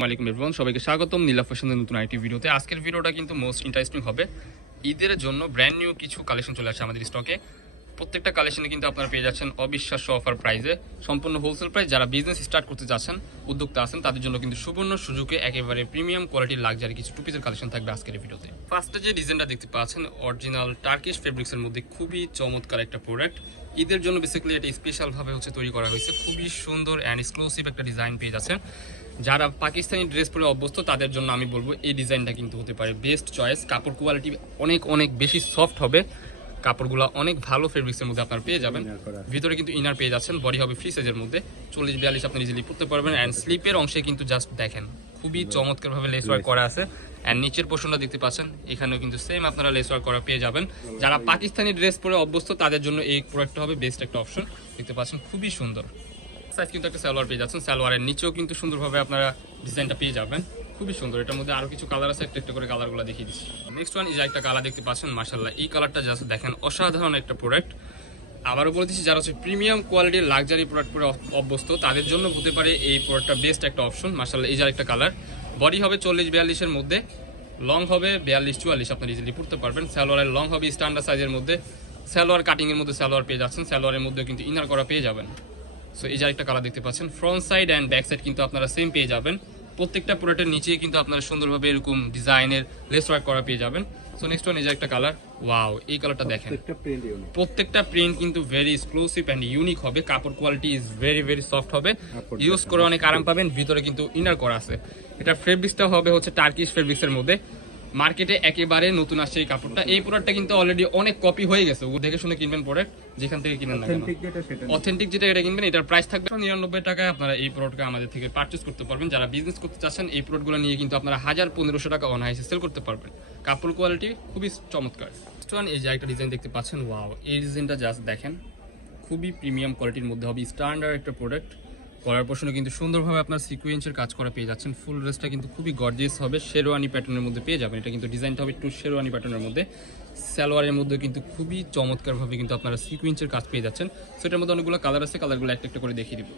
আসসালামু আলাইকুম এভরিওয়ান, সবাইকে স্বাগতম নীলা ফ্যাশনের নতুন আইটি ভিডিওতে। আজকের ভিডিওটা কিন্তু মোস্ট ইন্টারেস্টিং হবে। ঈদের জন্য ব্র্যান্ড নিউ কিছু কালেকশন চলে আসছে আমাদের স্টকে। প্রত্যেকটা কালেকশনে কিন্তু আপনারা পেয়ে যাচ্ছেন অবিশ্বাস্য অফার প্রাইসে, সম্পূর্ণ হোলসেল প্রাইস। যারা বিজনেস স্টার্ট করতে যাচ্ছেন, উদ্যোক্তা আছেন, তাদের জন্য কিন্তু সুবর্ণ সুযোগে একেবারে প্রিমিয়াম কোয়ালিটির লাক্সারি কিছু টু পিসের কালেকশন থাকবে আজকের ভিডিওতে। ফার্স্টে যে ডিজাইনটা দেখতে পাচ্ছেন, অরিজিনাল টার্কিশ ফেব্রিক্সের মধ্যে খুবই চমৎকার একটা প্রোডাক্ট। ঈদের জন্য বেসিক্যালি এটা স্পেশালভাবে তৈরি করা হয়েছে। খুবই সুন্দর অ্যান্ড এক্সক্লুসিভ একটা ডিজাইন পেয়ে যাচ্ছেন। যারা পাকিস্তানি ড্রেস পরে অভ্যস্ত তাদের জন্য আমি বলবো এই ডিজাইনটা কিন্তু হতে পারে বেস্ট চয়েস। কাপড় কোয়ালিটি অনেক বেশি সফট হবে, কাপড়গুলো অনেক ভালো ফেব্রিক্সের মধ্যে আপনারা পেয়ে যাবেন। ভিতরে কিন্তু ইনার পেয়ে যাচ্ছেন, বডি হবে ফ্রি সাইজের মধ্যে 40-42 আপনি ইজিলি পরতে পারবেন। অ্যান্ড স্লিপের অংশে কিন্তু জাস্ট দেখেন খুবই চমৎকারভাবে লেস ওয়ার্ক করা আছে। অ্যান্ড নিচের পোর্শনটা দেখতে পাচ্ছেন, এখানেও কিন্তু সেম আপনারা লেস ওয়ার্ক করা পেয়ে যাবেন। যারা পাকিস্তানি ড্রেস পরে অভ্যস্ত তাদের জন্য এই প্রোডাক্টটা হবে বেস্ট একটা অপশন। দেখতে পাচ্ছেন খুবই সুন্দর সাইজ, কিন্তু একটা সালোয়ার পেয়ে যাচ্ছেন। সালোয়ারের নিচেও কিন্তু সুন্দরভাবে আপনারা ডিজাইনটা পেয়ে যাবেন, খুবই সুন্দর। এটার মধ্যে আরো কিছু কালার আছে, একটা করে কালারগুলো দেখিয়ে দিচ্ছি। নেক্সট ওয়ান, এই যে একটা কালার দেখতে পাচ্ছেন, মাশাআল্লাহ এই কালারটা জাস্ট দেখেন অসাধারণ একটা প্রোডাক্ট। আবারও বলে দিচ্ছি, যারা প্রিমিয়াম কোয়ালিটির লাক্সারি প্রোডাক্ট পরে অভ্যস্ত তাদের জন্য হতে পারে এই প্রোডাক্টটা বেস্ট একটা অপশন। মাশাআল্লাহ এই যে একটা কালার, বডি হবে 40-42 মধ্যে, লং হবে 42-44 আপনারা ইজিলি পড়তে পারবেন। সালোয়ারের লং হবে স্ট্যান্ডার্ড সাইজের মধ্যে, সালোয়ার কাটিংয়ের মধ্যে সালোয়ার পেয়ে যাচ্ছেন। সালোয়ারের মধ্যে কিন্তু ইনার করা পেয়ে যাবেন। সো এই যে একটা কালার দেখতে পাচ্ছেন, front side and back side কিন্তু আপনারা সেম পেয়ে যাবেন। প্রত্যেকটা প্রোডাক্টের নিচেই কিন্তু আপনারা সুন্দরভাবে এরকম ডিজাইনের লেস ওয়ার্ক করা পেয়ে যাবেন। সো নেক্সট ওয়ান, এই যে একটা কালার, ওয়াও এই কালারটা দেখেন, প্রত্যেকটা প্রিন্ট কিন্তু ভেরি এক্সক্লুসিভ অ্যান্ড ইউনিক হবে। কাপড় কোয়ালিটি ইজ ভেরি সফট হবে, ইউজ করে অনেক আরাম পাবেন। ভিতরে কিন্তু ইনার করা আছে। এটা ফেব্রিক্সটা হবে টার্কিশ ফেব্রিক্সের মধ্যে। মার্কেটে একেবারে নতুন আসছে এই কাপড়টা। এই প্রোডাক্টটা কিন্তু অলরেডি অনেক কপি হয়ে গেছে। ও দেখে শুনে কিনবেন প্রোডাক্ট, যেখান থেকে কিনেন না কেন অথেন্টিক যেটা এটা কিনবেন। এটার প্রাইস থাকবে 99 টাকায়। আপনারা এই প্রোডাক্টটা আমাদের থেকে পারচেজ করতে পারবেন। যারা বিজনেস করতে চাচ্ছেন এই প্রোডাক্টগুলো নিয়ে কিন্তু আপনারা 1000-1500 টাকা অনলাইনে সেল করতে পারবেন। কাপড় কোয়ালিটি খুবই চমৎকার। এই যে একটা ডিজাইন দেখতে পাচ্ছেন, ওয়াও এই ডিজাইনটা জাস্ট দেখেন, খুবই প্রিমিয়াম কোয়ালিটির মধ্যে হবে। স্ট্যান্ডার্ড একটা প্রোডাক্ট। কলার পোর্শনে কিন্তু সুন্দরভাবে আপনার সিকোয়েন্সের কাজ করা পেয়ে যাচ্ছেন। ফুল ড্রেসটা কিন্তু খুবই গর্জিয়াস হবে, শেরওয়ানি প্যাটার্নের মধ্যে পেয়ে যাবেন। এটা কিন্তু ডিজাইনটা হবে একটু শেরওয়ানি প্যাটার্নের মধ্যে। সালোয়ারের মধ্যে কিন্তু খুবই চমৎকারভাবে কিন্তু আপনারা সিকোয়েন্সের কাজ পেয়ে যাচ্ছেন। সেটার মধ্যে অনেকগুলো কালার আছে, কালারগুলো একটা করে দেখিয়ে দিব।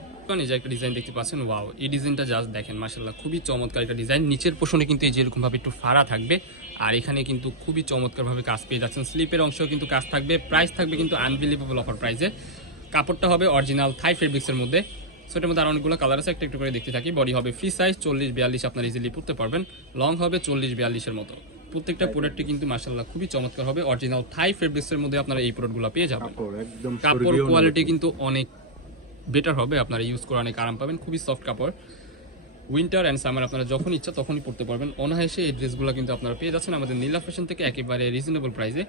এই যে একটা ডিজাইন দেখতে পাচ্ছেন, ওয়াও এই ডিজাইনটা জাস্ট দেখেন, মাশাআল্লাহ খুবই চমৎকার একটা ডিজাইন। নিচের পোর্শনে কিন্তু এই যে এরকমভাবে একটু ফাড়া থাকবে, আর এখানে কিন্তু খুবই চমৎকারভাবে কাজ পেয়ে যাচ্ছেন। স্লিপের অংশেও কিন্তু কাজ থাকবে। প্রাইস থাকবে কিন্তু আনবিলিভেবল অফার প্রাইসে। কাপড়টা হবে অরিজিনাল থাই ফেব্রিক্সের মধ্যে। সেটার মধ্যে আরো অনেকগুলো কালার আছে, একটা করে দেখতে থাকি। বডি হবে ফ্রি সাইজ 40-42 আপনারা ইজিলি পরতে পারবেন। লং হবে 40-42 মতো। প্রত্যেকটা প্রোডাক্টই কিন্তু মাশাআল্লাহ খুবই চমৎকার হবে। অরিজিনাল থাই ফেব্রিক্সের মধ্যে আপনারা এই প্রোডাক্টগুলো পেয়ে যাবেন। কাপড় কোয়ালিটি কিন্তু অনেক বেটার হবে, আপনারা ইউজ করে অনেক আরাম পাবেন। খুবই সফট কাপড়। উইন্টার অ্যান্ড সামার আপনারা যখন ইচ্ছা তখনই পরতে পারবেন অনায়াসে। এই ড্রেসগুলো কিন্তু আপনারা পেয়ে যাচ্ছেন আমাদের নীলা ফ্যাশন থেকে একেবারে রিজনেবল প্রাইসে।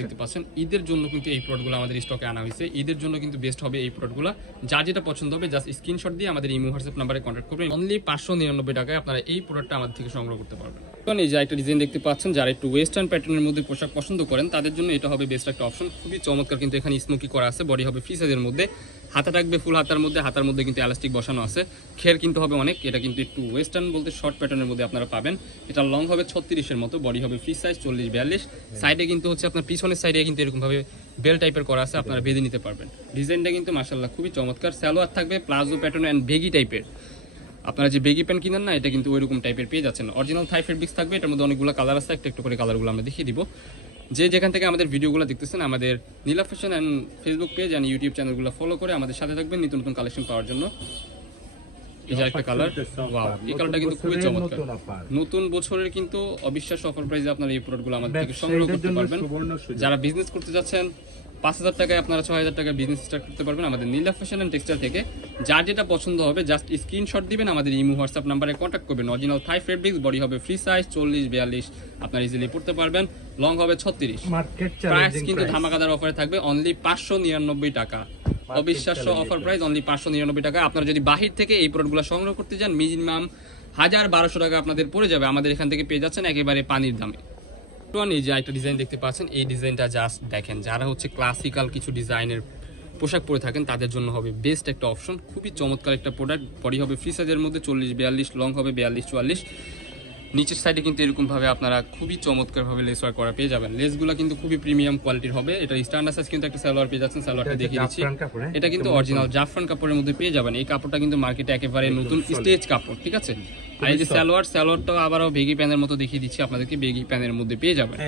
দেখতে পাচ্ছেন, ঈদের জন্য কিন্তু এই প্রোডাক্টগুলো আমাদের স্টকে আনা হয়েছে। ঈদের জন্য কিন্তু বেস্ট হবে এই প্রোডাক্টগুলো। যার যেটা পছন্দ হবে জাস্ট স্ক্রিনশট দিয়ে আমাদের ইমো হোয়াটসঅ্যাপ নাম্বারে কন্ট্যাক্ট করবেন। অনলি 599 টাকায় আপনারা এই প্রোডাক্টটা আমাদের থেকে সংগ্রহ করতে পারবেন। এই যে একটা ডিজাইন দেখতে পাচ্ছেন, যারা একটু ওয়েস্টার্ন প্যাটার্নের মধ্যে পোশাক পছন্দ করেন তাদের জন্য এটা হবে বেস্ট একটা অপশন। খুবই চমৎকার কিন্তু এখানে স্মোকি করা আছে। বডি হবে ফ্রি সাইজের মধ্যে, হাতা থাকবে ফুল হাতার মধ্যে। হাতার মধ্যে কিন্তু এলাস্টিক বসানো আছে। খের কিন্তু হবে অনেক। এটা কিন্তু একটু ওয়েস্টার্ন বলতে শর্ট প্যাটার্নের মধ্যে আপনারা পাবেন। এটা লং হবে 36 মতো, বডি হবে ফ্রি সাইজ 40-42। সাইডে কিন্তু আপনার পিছনের সাইডে কিন্তু এরকমভাবে বেল টাইপের করা আছে, আপনারা বেঁধে নিতে পারবেন। ডিজাইনটা কিন্তু মাশাআল্লাহ খুবই চমৎকার। সালোয়ার থাকবে প্লাজো প্যাটার্ন অ্যান্ড বেগি টাইপের। আপনারা যে বেগি প্যান্ট কিনেন না, এটা কিন্তু ওইরকম টাইপের পেয়ে যাচ্ছেন। অরিজিনাল থাই ফেব্রিক্স থাকবে। এটার মধ্যে অনেকগুলো কালার আছে, একটা করে কালারগুলো আমরা দেখিয়ে দিব। যে যেখান থেকে আমাদের ভিডিওগুলো দেখতেছেন, আমাদের Neela fashion and Facebook page and YouTube চ্যানেলগুলো ফলো করে আমাদের সাথে থাকবেন নিত্য নতুন কালেকশন পাওয়ার জন্য। এই যে একটা কালার, ওয়াও এই কালারটা কিন্তু খুবই চমৎকার। নতুন বছরের কিন্তু অবিশ্বাস্য অফার প্রাইসে আপনারা এই প্রোডাক্টগুলো আমাদের থেকে সংগ্রহ করতে পারবেন। যারা বিজনেস করতে যাচ্ছেন 5000 টাকায় আপনারা 6000 টাকা বিজনেস স্টার্ট করতে পারবেন আমাদের নীলা ফ্যাশন অ্যান্ড টেক্সটাইল থেকে। যার যেটা পছন্দ হবে জাস্ট স্ক্রিনশট দিবেন, আমাদের ইমো হোয়াটসঅ্যাপ নাম্বারে কন্ট্যাক্ট করবেন। অরিজিনাল থাই ফেব্রিক্স, বডি হবে ফ্রি সাইজ 40-42 আপনারা ইজিলি পড়তে পারবেন। লং হবে 36। প্রাইস কিন্তু ধামাকাদার অফারে থাকবে অনলি 599 টাকা। অবিশ্বাস্য অফার প্রাইস অনলি 599 টাকা। আপনারা যদি বাহির থেকে এই প্রোডাক্টগুলো সংগ্রহ করতে যান মিনিমাম 1000-1200 টাকা আপনাদের পড়ে যাবে। আমাদের এখান থেকে পেয়ে যাচ্ছেন একেবারে পানির দামে। এই যে একটা ডিজাইন দেখতে পাচ্ছেন, এই ডিজাইনটা জাস্ট দেখেন। যারা ক্লাসিক্যাল কিছু ডিজাইনের পোশাক পরে থাকেন তাদের জন্য হবে বেস্ট একটা অপশন। খুবই চমৎকার একটা প্রোডাক্ট। বডি হবে ফ্রি সাইজের মধ্যে 40-42, লং হবে 42-44। নিচের সাইডে কিন্তু এরকম ভাবে আপনারা খুবই চমৎকার ভাবে লেস ওয়ার্ক করা পেয়ে যাবেন। লেসগুলো কিন্তু খুবই প্রিমিয়াম কোয়ালিটির হবে। এটা স্ট্যান্ডার্ড সাইজ কিন্তু একটা সালোয়ার পেয়ে যাচ্ছেন, সালোয়ারটা দেখিয়ে দিচ্ছি। এটা কিন্তু অরিজিনাল জাফরান কাপড়ের মধ্যে পেয়ে যাবেন। এই কাপড়টা কিন্তু মার্কেটে একেবারে নতুন স্টেজ কাপড়, ঠিক আছে। আর এই যে সালোয়ারটা আবারও বেগি প্যানের মতো দেখিয়ে দিচ্ছি আপনাদেরকে, বেগি প্যানের মধ্যে পেয়ে যাবেন।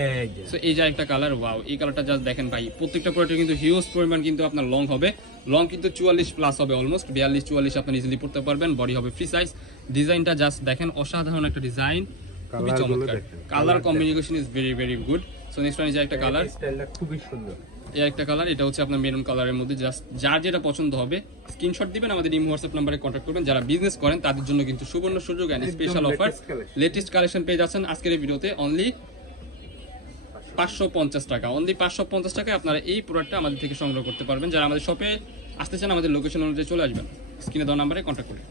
সো এই যে একটা কালার, ওয়াও, এই কালারটা জাস্ট দেখেন ভাই, প্রত্যেকটা প্রোডাক্টে কিন্তু হিউজ পরিমাণ কিন্তু আপনার লং হবে। লং কিন্তু 44 প্লাস হবে, অলমোস্ট 42-44 আপনার ইজিলি পড়তে পারবেন। বডি হবে ফ্রি সাইজ। ডিজাইনটা জাস্ট দেখেন, অসাধারণ একটা ডিজাইন, খুবই চমৎকার। Colour combination is very very good. So next one, এই যে একটা কালার, স্টাইলটা খুবই সুন্দর। এই একটা কালার, এটা হচ্ছে আপনার মেরুন কালারের মধ্যে। জাস্ট যার যেটা পছন্দ হবে স্ক্রিনশট দিবেন, আমাদের ইমো হোয়াটসঅ্যাপ নাম্বারে কন্ট্যাক্ট করবেন। যারা বিজনেস করেন তাদের জন্য কিন্তু সুবর্ণ সুযোগ and special offer, latest collection পেয়ে যাচ্ছেন আজকের এই ভিডিওতে অনলি 550 টাকা। অনলি 550 টাকায় আপনারা এই প্রোডাক্টটা আমাদের থেকে সংগ্রহ করতে পারবেন। যারা আমাদের শপে আসতে চান আমাদের লোকেশন অনুযায়ী চলে আসবেন, স্ক্রিনে দেওয়া নাম্বারে কন্ট্যাক্ট করুন।